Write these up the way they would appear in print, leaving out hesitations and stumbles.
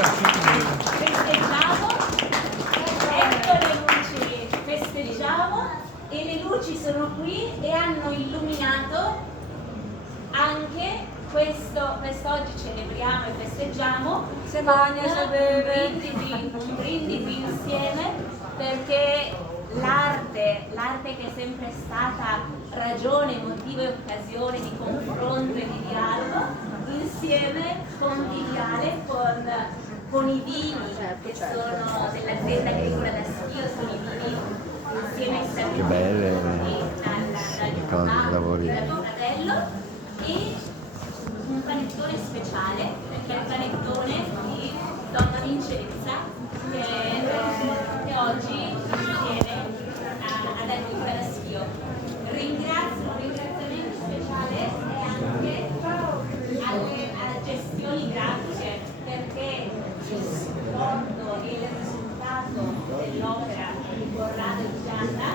Festeggiamo, ecco le luci, festeggiamo e le luci sono qui e hanno illuminato anche quest'oggi celebriamo e festeggiamo un brindisi insieme, perché l'arte che è sempre stata ragione, motivo e occasione di confronto e di dialogo, insieme conviviale con i vini che sono dell'azienda agricola da Schio, sono i vini insieme ai servizi che belle dal mio fratello, e un panettone speciale, perché è il panettone di Donna Vincenza che oggi viene ad Agricola da Schio. Un ringraziamento speciale anche alle gestioni grafiche, perché il supporto e il risultato dell'opera di Corrado di Giada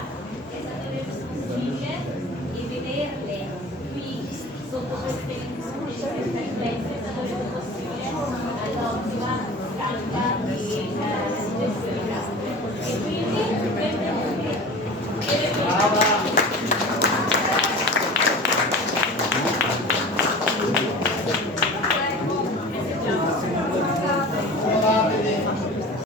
è stato responsabile, e vederle qui sotto queste riflesse è stato reso possibile all'ottima scala di gestione grafica. E quindi benvenuti.